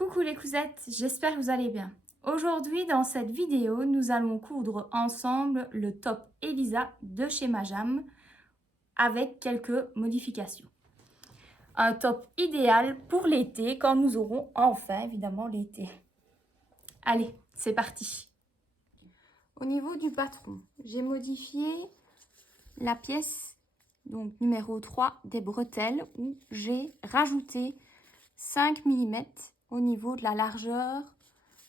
Coucou les cousettes, j'espère que vous allez bien. Aujourd'hui, dans cette vidéo, nous allons coudre ensemble le top Elisa de chez Majam avec quelques modifications. Un top idéal pour l'été quand nous aurons enfin évidemment l'été. Allez, c'est parti. Au niveau du patron, j'ai modifié la pièce donc numéro 3 des bretelles où j'ai rajouté 5 mm au niveau de la largeur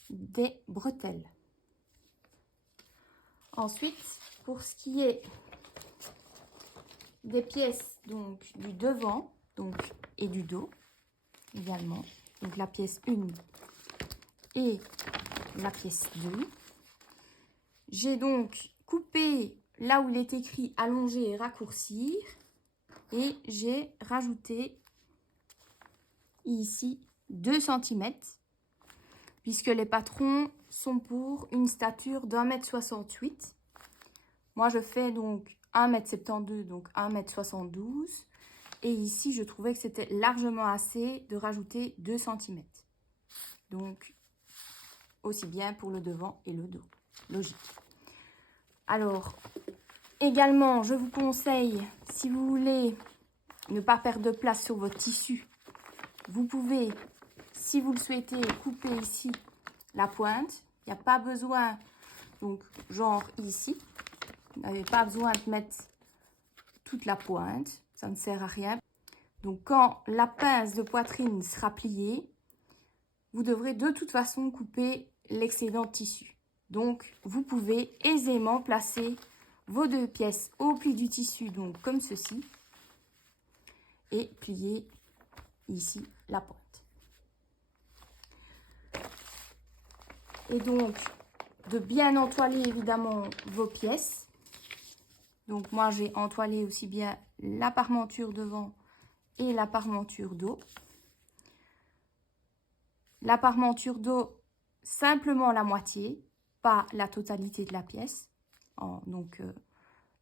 des bretelles. Ensuite, pour ce qui est des pièces donc du devant et du dos également, donc la pièce 1 et la pièce 2, j'ai donc coupé là où il est écrit allonger et raccourcir et j'ai rajouté ici 2 cm puisque les patrons sont pour une stature d'1,68 m. Moi, je fais donc 1,72 m, donc 1,72 m. Et ici, je trouvais que c'était largement assez de rajouter 2 cm. Donc, aussi bien pour le devant et le dos. Logique. Alors, également, je vous conseille, si vous voulez ne pas perdre de place sur votre tissu, vous pouvez, si vous le souhaitez, couper ici la pointe. Il n'y a pas besoin, donc genre ici, vous n'avez pas besoin de mettre toute la pointe, ça ne sert à rien. Donc quand la pince de poitrine sera pliée, vous devrez de toute façon couper l'excédent de tissu. Donc vous pouvez aisément placer vos deux pièces au pli du tissu, donc comme ceci, et plier ici la pointe. Et donc de bien entoiler évidemment vos pièces. Donc moi j'ai entoilé aussi bien la parmenture devant et la parmenture dos. La parmenture dos, simplement la moitié, pas la totalité de la pièce,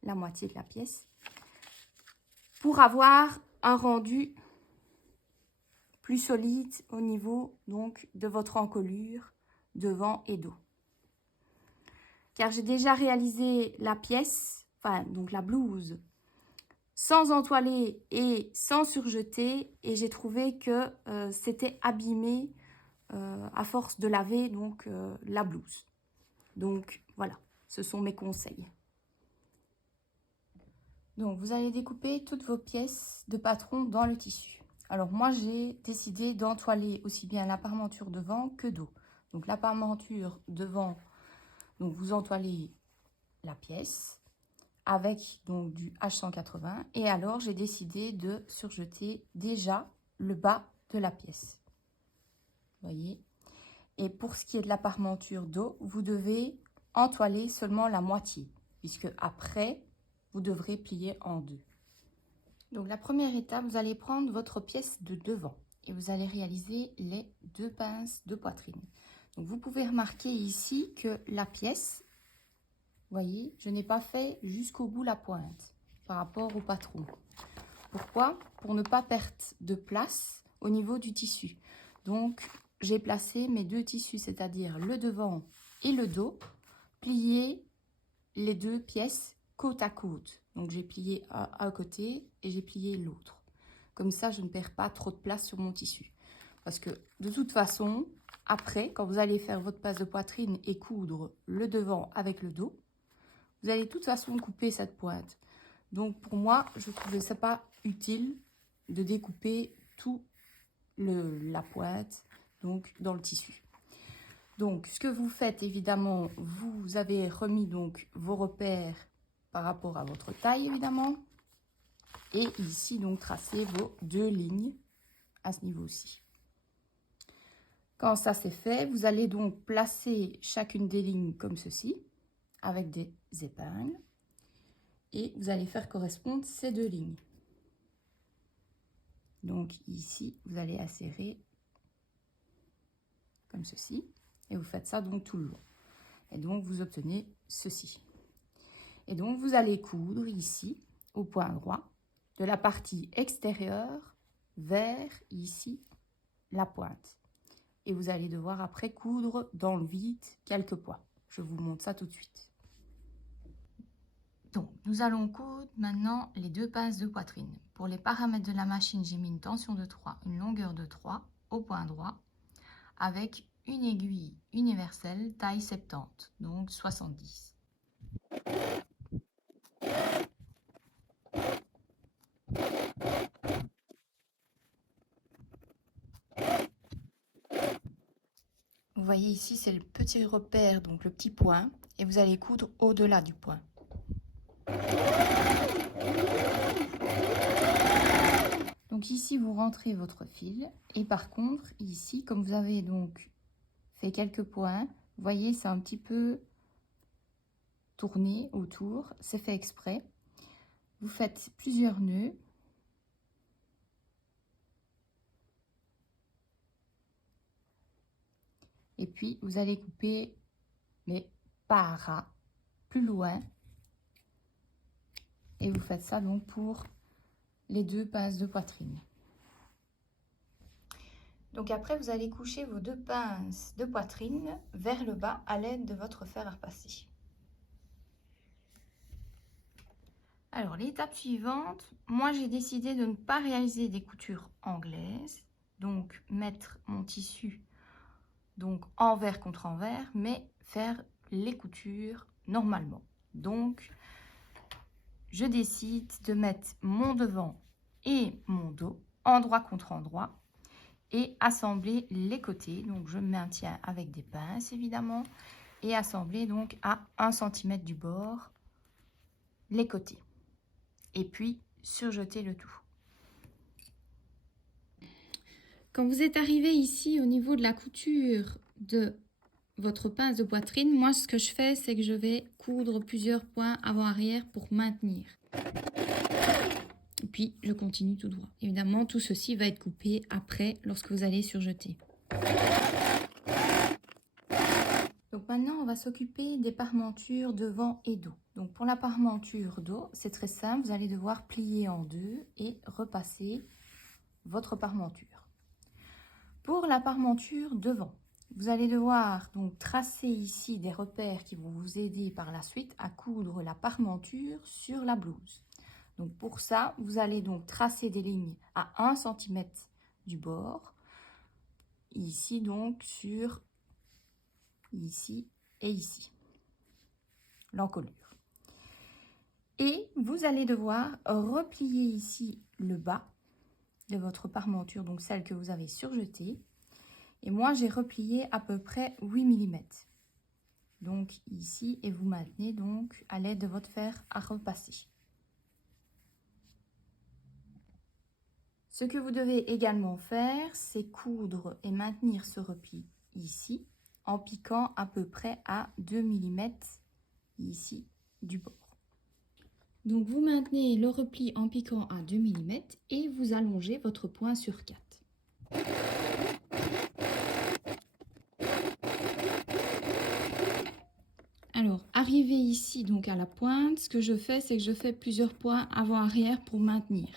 la moitié de la pièce, pour avoir un rendu plus solide au niveau donc de votre encolure devant et dos. Car j'ai déjà réalisé la pièce, donc la blouse, sans entoiler et sans surjeter, et j'ai trouvé que c'était abîmé à force de laver donc la blouse. Donc voilà, ce sont mes conseils. Donc vous allez découper toutes vos pièces de patron dans le tissu. Alors moi j'ai décidé d'entoiler aussi bien la parmenture devant que dos. Donc la parmenture devant, donc vous entoilez la pièce avec donc du H180, et alors j'ai décidé de surjeter déjà le bas de la pièce. Vous voyez. Et pour ce qui est de la parmenture dos, vous devez entoiler seulement la moitié, puisque après, vous devrez plier en deux. Donc la première étape, vous allez prendre votre pièce de devant et vous allez réaliser les deux pinces de poitrine. Donc vous pouvez remarquer ici que la pièce, vous voyez, je n'ai pas fait jusqu'au bout la pointe par rapport au patron. Pourquoi? Pour ne pas perdre de place au niveau du tissu. Donc j'ai placé mes deux tissus, c'est-à-dire le devant et le dos, plié les deux pièces côte à côte. Donc j'ai plié un côté et j'ai plié l'autre. Comme ça, je ne perds pas trop de place sur mon tissu. Parce que de toute façon, après, quand vous allez faire votre passe de poitrine et coudre le devant avec le dos, vous allez de toute façon couper cette pointe. Donc pour moi, je ne trouvais ça pas utile de découper tout la pointe donc dans le tissu. Donc ce que vous faites, évidemment, vous avez remis donc vos repères par rapport à votre taille, évidemment, et ici donc tracez vos deux lignes à ce niveau-ci. Quand ça c'est fait, vous allez donc placer chacune des lignes comme ceci avec des épingles et vous allez faire correspondre ces deux lignes. Donc ici vous allez asserrer comme ceci. Et vous faites ça donc tout le long. Et donc, vous obtenez ceci. Et donc, vous allez coudre ici, au point droit, de la partie extérieure vers ici, la pointe. et vous allez devoir après coudre dans le vide quelques points. Je vous montre ça tout de suite. Donc, nous allons coudre maintenant les 2 pinces de poitrine. Pour les paramètres de la machine, j'ai mis une tension de 3, une longueur de 3 au point droit avec une aiguille universelle taille 70, donc 70. Vous voyez ici, c'est le petit repère, donc le petit point, et vous allez coudre au-delà du point. Donc ici, vous rentrez votre fil, et par contre, ici, comme vous avez donc fait quelques points, vous voyez, c'est un petit peu tourné autour, c'est fait exprès. Vous faites plusieurs nœuds. Et puis, vous allez couper, mais pas à ras, plus loin. Et vous faites ça donc pour les 2 pinces de poitrine. Donc après, vous allez coucher vos 2 pinces de poitrine vers le bas à l'aide de votre fer à repasser. Alors, l'étape suivante, moi j'ai décidé de ne pas réaliser des coutures anglaises, donc mettre mon tissu donc envers contre envers, mais faire les coutures normalement. Donc, je décide de mettre mon devant et mon dos endroit contre endroit et assembler les côtés. Donc, je maintiens avec des pinces évidemment et assembler donc à 1 cm du bord les côtés. Et puis, surjeter le tout. Quand vous êtes arrivé ici au niveau de la couture de votre pince de poitrine, moi ce que je fais, c'est que je vais coudre plusieurs points avant-arrière pour maintenir. Et puis, je continue tout droit. Évidemment, tout ceci va être coupé après lorsque vous allez surjeter. Donc maintenant, on va s'occuper des parmentures devant et dos. Donc pour la parmenture dos, c'est très simple. Vous allez devoir plier en deux et repasser votre parmenture. Pour la parmenture devant, vous allez devoir donc tracer ici des repères qui vont vous aider par la suite à coudre la parmenture sur la blouse. Donc pour ça, vous allez donc tracer des lignes à 1 cm du bord, ici donc sur ici et ici, l'encolure. Et vous allez devoir replier ici le bas de votre parmenture, donc celle que vous avez surjetée. Et moi, j'ai replié à peu près 8 mm. Donc ici, et vous maintenez donc à l'aide de votre fer à repasser. Ce que vous devez également faire, c'est coudre et maintenir ce repli ici, en piquant à peu près à 2 mm ici du bord. Donc vous maintenez le repli en piquant à 2 mm et vous allongez votre point sur 4. Alors, arrivé ici donc à la pointe, ce que je fais, c'est que je fais plusieurs points avant-arrière pour maintenir.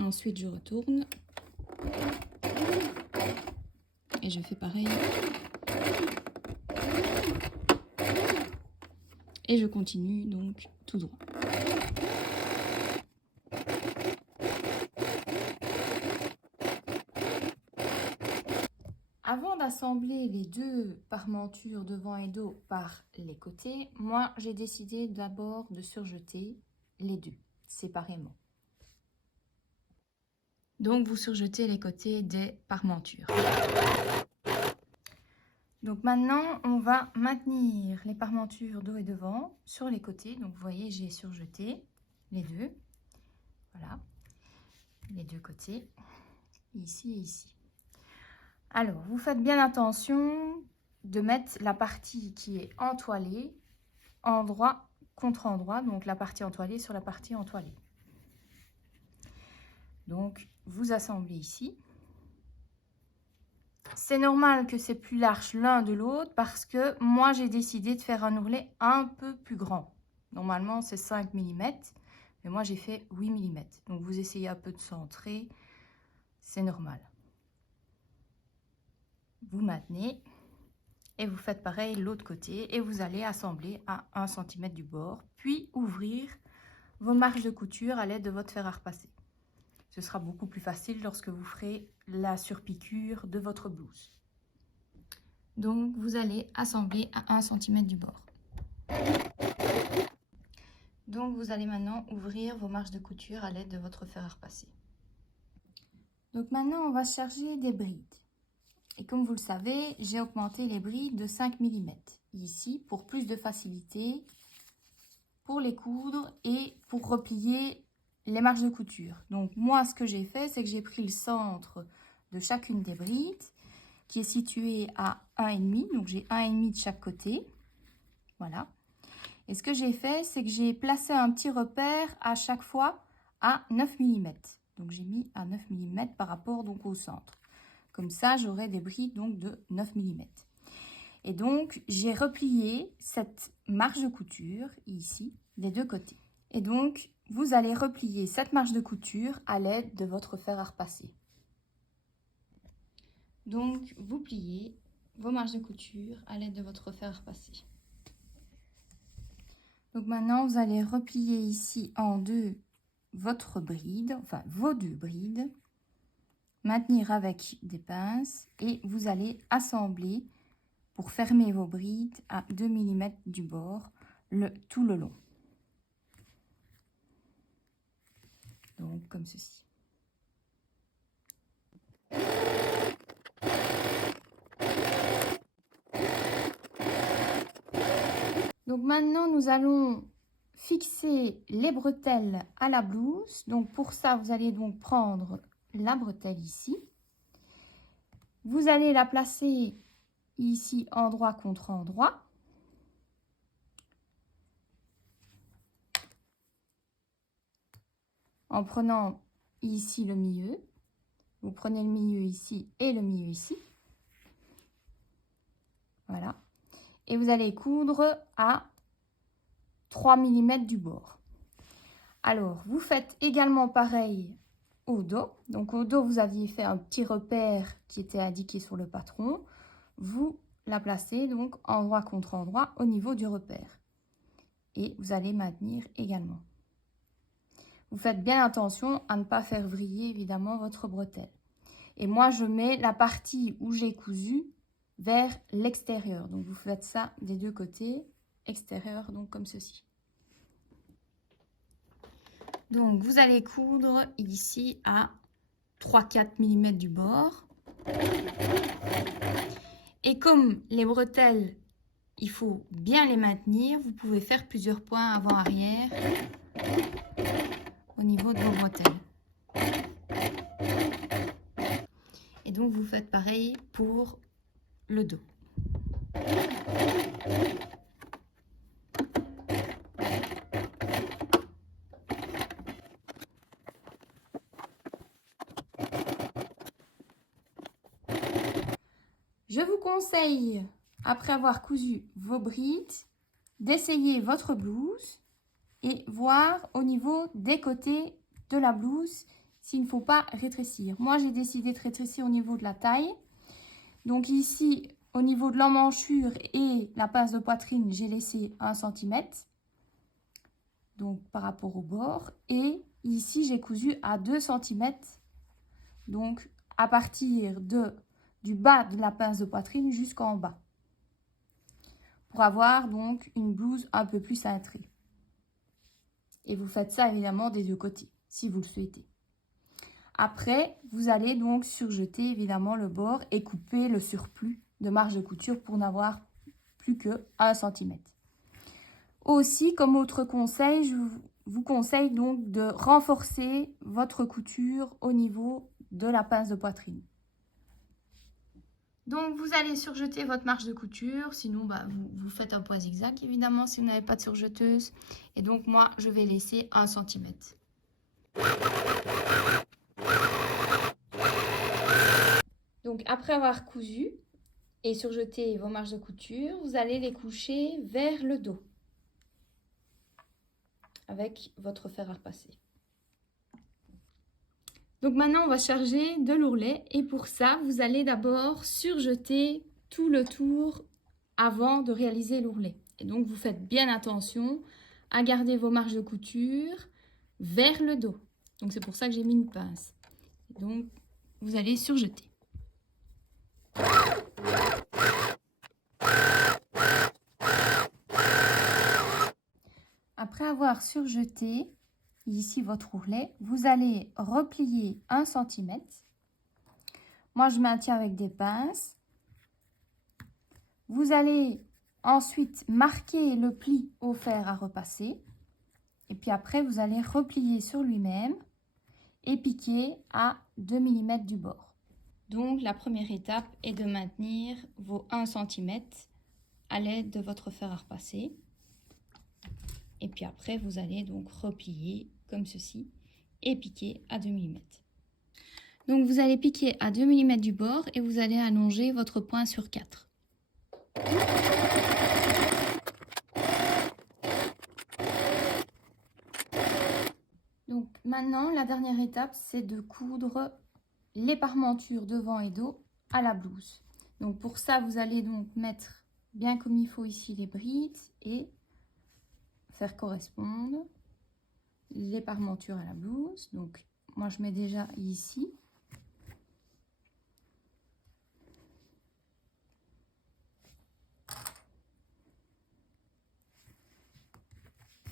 Ensuite, je retourne et je fais pareil. Et je continue donc tout droit. Avant d'assembler les deux parmentures devant et dos par les côtés, moi j'ai décidé d'abord de surjeter les deux séparément. Donc vous surjetez les côtés des parmentures. Donc maintenant on va maintenir les parmentures dos et devant sur les côtés. Donc vous voyez, j'ai surjeté les deux. Voilà, les deux côtés, ici et ici. Alors, vous faites bien attention de mettre la partie qui est entoilée endroit contre endroit, donc la partie entoilée sur la partie entoilée. Donc, vous assemblez ici. C'est normal que c'est plus large l'un de l'autre parce que moi, j'ai décidé de faire un ourlet un peu plus grand. Normalement, c'est 5 mm, mais moi, j'ai fait 8 mm. Donc, vous essayez un peu de centrer, c'est normal. Vous maintenez et vous faites pareil de l'autre côté et vous allez assembler à 1 cm du bord, puis ouvrir vos marges de couture à l'aide de votre fer à repasser. Ce sera beaucoup plus facile lorsque vous ferez la surpiqûre de votre blouse. Donc, vous allez assembler à 1 cm du bord. Donc, vous allez maintenant ouvrir vos marges de couture à l'aide de votre fer à repasser. Donc, maintenant, on va charger des brides. Et comme vous le savez, j'ai augmenté les brides de 5 mm. Ici, pour plus de facilité, pour les coudre et pour replier les marges de couture. Donc, moi, ce que j'ai fait, c'est que j'ai pris le centre de chacune des brides qui est situé à 1,5. Donc, j'ai 1,5 de chaque côté. Voilà. Et ce que j'ai fait, c'est que j'ai placé un petit repère à chaque fois à 9 mm. Donc, j'ai mis à 9 mm par rapport donc, au centre. Comme ça, j'aurai des brides donc, de 9 mm. Et donc, j'ai replié cette marge de couture ici, des deux côtés. Et donc, vous allez replier cette marge de couture à l'aide de votre fer à repasser. Donc, vous pliez vos marges de couture à l'aide de votre fer à repasser. Donc maintenant, vous allez replier ici en deux votre bride, enfin vos deux brides, maintenir avec des pinces et vous allez assembler pour fermer vos brides à 2 mm du bord tout le long. Donc comme ceci. Donc maintenant, nous allons fixer les bretelles à la blouse. Donc pour ça, vous allez donc prendre la bretelle ici. Vous allez la placer ici endroit contre endroit. En prenant ici le milieu. Vous prenez le milieu ici et le milieu ici. Voilà. Et vous allez coudre à 3 mm du bord. Alors, vous faites également pareil au dos. Donc, au dos, vous aviez fait un petit repère qui était indiqué sur le patron. Vous la placez donc endroit contre endroit au niveau du repère. Et vous allez maintenir également. Vous faites bien attention à ne pas faire vriller évidemment votre bretelle. Et moi, je mets la partie où j'ai cousu vers l'extérieur. Donc, vous faites ça des deux côtés, extérieur, donc comme ceci. Donc, vous allez coudre ici à 3-4 mm du bord. Et comme les bretelles, il faut bien les maintenir, vous pouvez faire plusieurs points avant-arrière au niveau de vos bretelles. Et donc, vous faites pareil pour le dos. Je vous conseille, après avoir cousu vos brides, d'essayer votre blouse et voir au niveau des côtés de la blouse s'il ne faut pas rétrécir. Moi, j'ai décidé de rétrécir au niveau de la taille. Donc ici, au niveau de l'emmanchure et la pince de poitrine, j'ai laissé 1 cm. Donc par rapport au bord. Et ici, j'ai cousu à 2 cm. Donc à partir du bas de la pince de poitrine jusqu'en bas. Pour avoir donc une blouse un peu plus cintrée. Et vous faites ça évidemment des deux côtés, si vous le souhaitez. Après, vous allez donc surjeter évidemment le bord et couper le surplus de marge de couture pour n'avoir plus que 1 cm. Aussi, comme autre conseil, je vous conseille donc de renforcer votre couture au niveau de la pince de poitrine. Donc, vous allez surjeter votre marge de couture. Sinon, vous faites un point zigzag, évidemment, si vous n'avez pas de surjeteuse. Et donc, moi, je vais laisser 1 cm. Donc après avoir cousu et surjeté vos marges de couture, vous allez les coucher vers le dos avec votre fer à repasser. Donc maintenant, on va charger de l'ourlet et pour ça, vous allez d'abord surjeter tout le tour avant de réaliser l'ourlet. Et donc, vous faites bien attention à garder vos marges de couture vers le dos. Donc, c'est pour ça que j'ai mis une pince. Et donc, vous allez surjeter. Après avoir surjeté ici votre ourlet, vous allez replier 1 cm. Moi, je maintiens avec des pinces. Vous allez ensuite marquer le pli au fer à repasser. Et puis après, vous allez replier sur lui-même et piquer à 2 mm du bord. Donc, la première étape est de maintenir vos 1 cm à l'aide de votre fer à repasser. Et puis après, vous allez donc replier comme ceci et piquer à 2 mm. Donc, vous allez piquer à 2 mm du bord et vous allez allonger votre point sur 4. Donc, maintenant, la dernière étape, c'est de coudre les parmentures devant et dos à la blouse. Donc, pour ça, vous allez donc mettre bien comme il faut ici les brides et faire correspondre les parmentures à la blouse. Donc, moi, je mets déjà ici.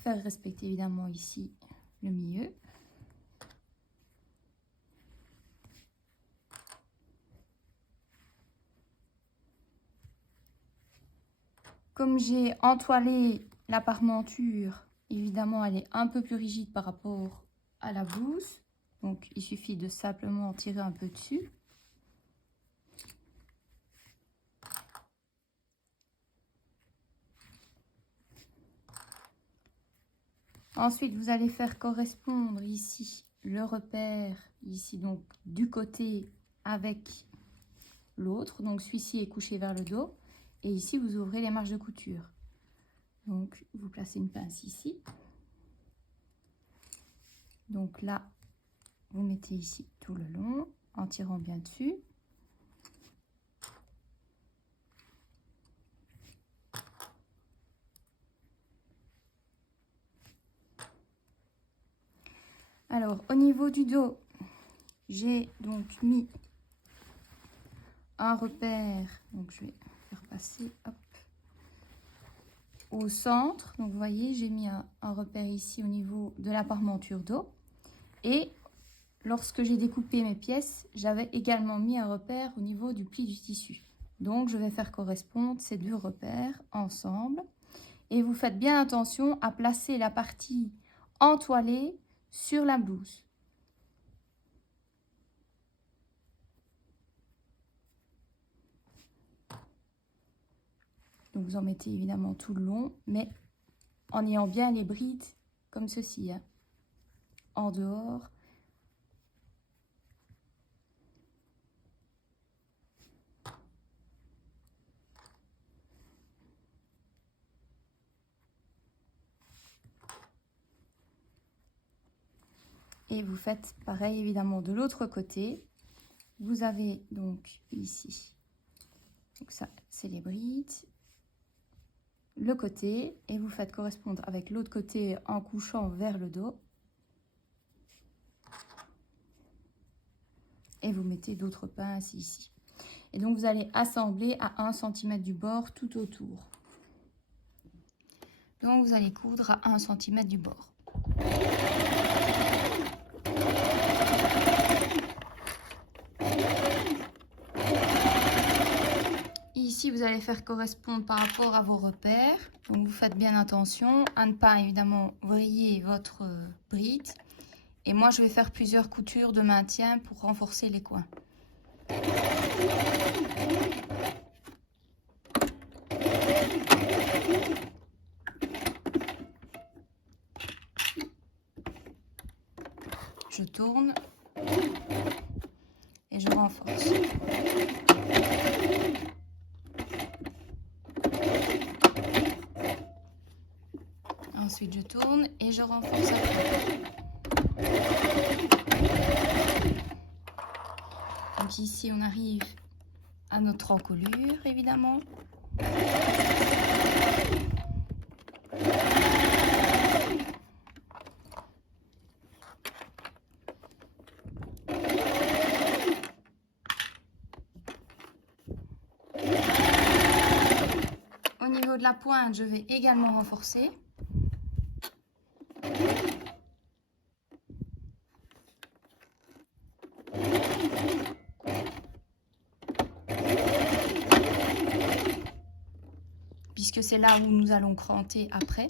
Faire respecter évidemment ici le milieu. Comme j'ai entoilé la parmenture, évidemment, elle est un peu plus rigide par rapport à la blouse. Donc, il suffit de simplement tirer un peu dessus. Ensuite, vous allez faire correspondre ici le repère, ici donc du côté avec l'autre. Donc, celui-ci est couché vers le dos. Et ici, vous ouvrez les marges de couture. Donc, vous placez une pince ici. Donc là, vous mettez ici tout le long en tirant bien dessus. Alors, au niveau du dos, j'ai donc mis un repère. Donc, je vais faire passer hop, au centre. Donc, vous voyez, j'ai mis un repère ici au niveau de la parmenture dos. Et lorsque j'ai découpé mes pièces, j'avais également mis un repère au niveau du pli du tissu. Donc, je vais faire correspondre ces deux repères ensemble. Et vous faites bien attention à placer la partie entoilée sur la blouse. Donc, vous en mettez évidemment tout le long, mais en ayant bien les brides comme ceci, hein, en dehors. Et vous faites pareil évidemment de l'autre côté. Vous avez donc ici, donc ça c'est les brides, le côté, et vous faites correspondre avec l'autre côté en couchant vers le dos. Et vous mettez d'autres pinces ici. Et donc vous allez assembler à 1 cm du bord tout autour. Donc vous allez coudre à 1 cm du bord. Ici, vous allez faire correspondre par rapport à vos repères. Donc, vous faites bien attention à ne pas évidemment vriller votre bride. Et moi, je vais faire plusieurs coutures de maintien pour renforcer les coins. Je tourne et je renforce. Ensuite, je tourne et je renforce après. Donc ici, on arrive à notre encolure, évidemment. Au niveau de la pointe, je vais également renforcer. Puisque c'est là où nous allons cranter après.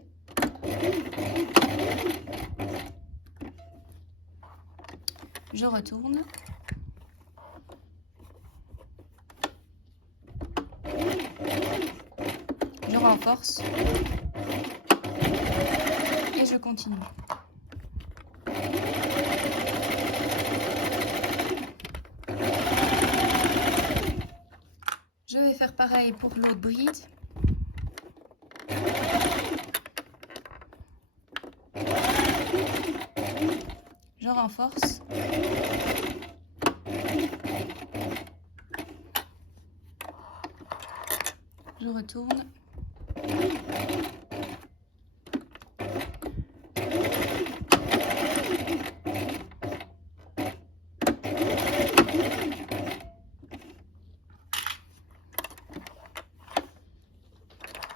Je retourne. Je renforce. Et je continue. Je vais faire pareil pour l'autre bride. Je renforce. Je retourne.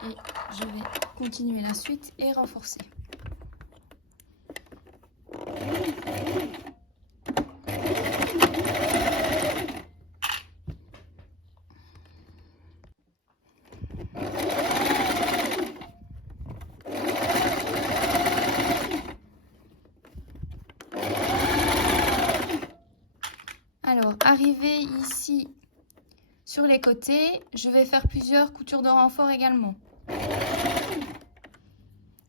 Et je vais continuer la suite et renforcer. Alors, arrivé ici sur les côtés, je vais faire plusieurs coutures de renfort également.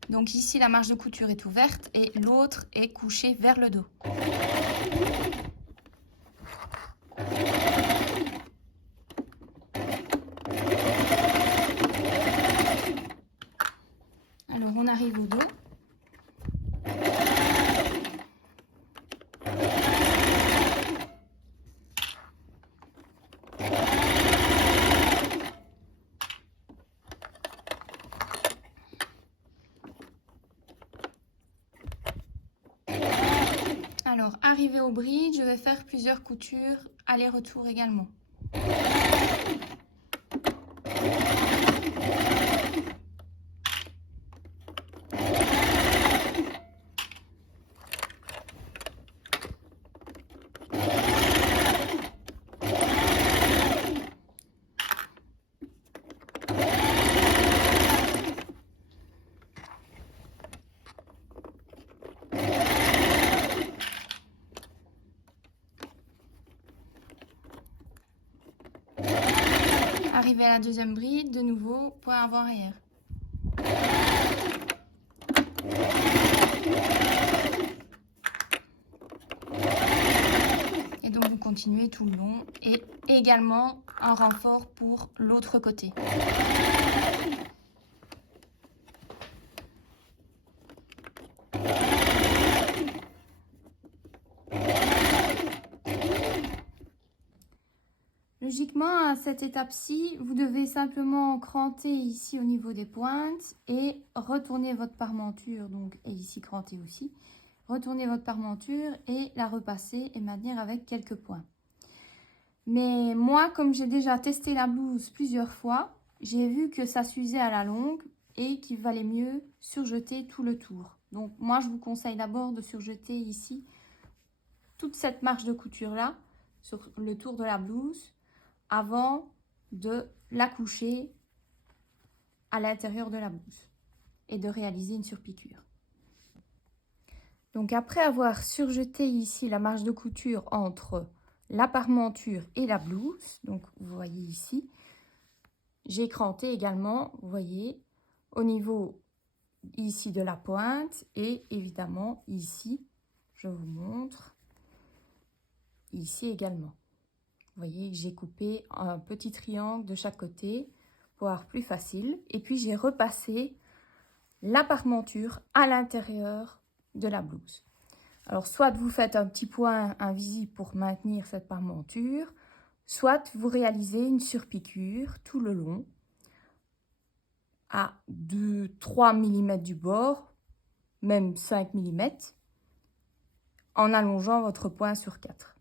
Donc ici, la marge de couture est ouverte et l'autre est couchée vers le dos. Alors, on arrive au dos. Alors, arrivé au bridge, je vais faire plusieurs coutures aller-retour également. Arrivé à la deuxième bride, de nouveau, point avant-arrière. Et donc vous continuez tout le long et également un renfort pour l'autre côté. Logiquement, à cette étape-ci, vous devez simplement cranter ici au niveau des pointes et retourner votre parmenture, donc, et ici cranter aussi. Retourner votre parmenture et la repasser et maintenir avec quelques points. Mais moi, comme j'ai déjà testé la blouse plusieurs fois, j'ai vu que ça s'usait à la longue et qu'il valait mieux surjeter tout le tour. Donc moi, je vous conseille d'abord de surjeter ici toute cette marge de couture là sur le tour de la blouse avant de la coucher à l'intérieur de la blouse et de réaliser une surpiqûre. Donc après avoir surjeté ici la marge de couture entre la parmenture et la blouse, donc vous voyez ici, j'ai cranté également, vous voyez, au niveau ici de la pointe et évidemment ici, je vous montre, ici également. Vous voyez, j'ai coupé un petit triangle de chaque côté pour avoir plus facile. Et puis j'ai repassé la parmenture à l'intérieur de la blouse. Alors, soit vous faites un petit point invisible pour maintenir cette parmenture, soit vous réalisez une surpiqûre tout le long à 2-3 mm du bord, même 5 mm, en allongeant votre point sur 4.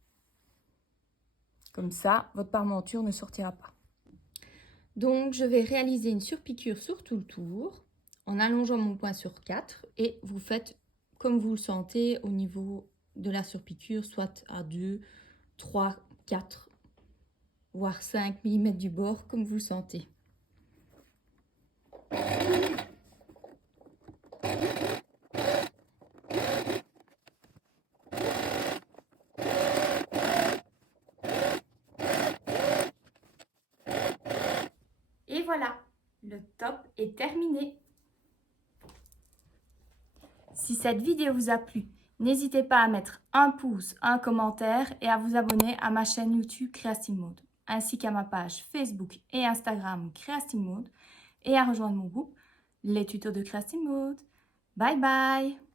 Comme ça, votre parmenture ne sortira pas. Donc, je vais réaliser une surpiqûre sur tout le tour en allongeant mon point sur 4 et vous faites comme vous le sentez au niveau de la surpiqûre, soit à 2, 3, 4, voire 5 mm du bord, comme vous le sentez. Et voilà, le top est terminé. Si cette vidéo vous a plu, n'hésitez pas à mettre un pouce, un commentaire et à vous abonner à ma chaîne YouTube Creative Mode, ainsi qu'à ma page Facebook et Instagram Creative Mode et à rejoindre mon groupe Les Tutos de Creative Mode. Bye bye!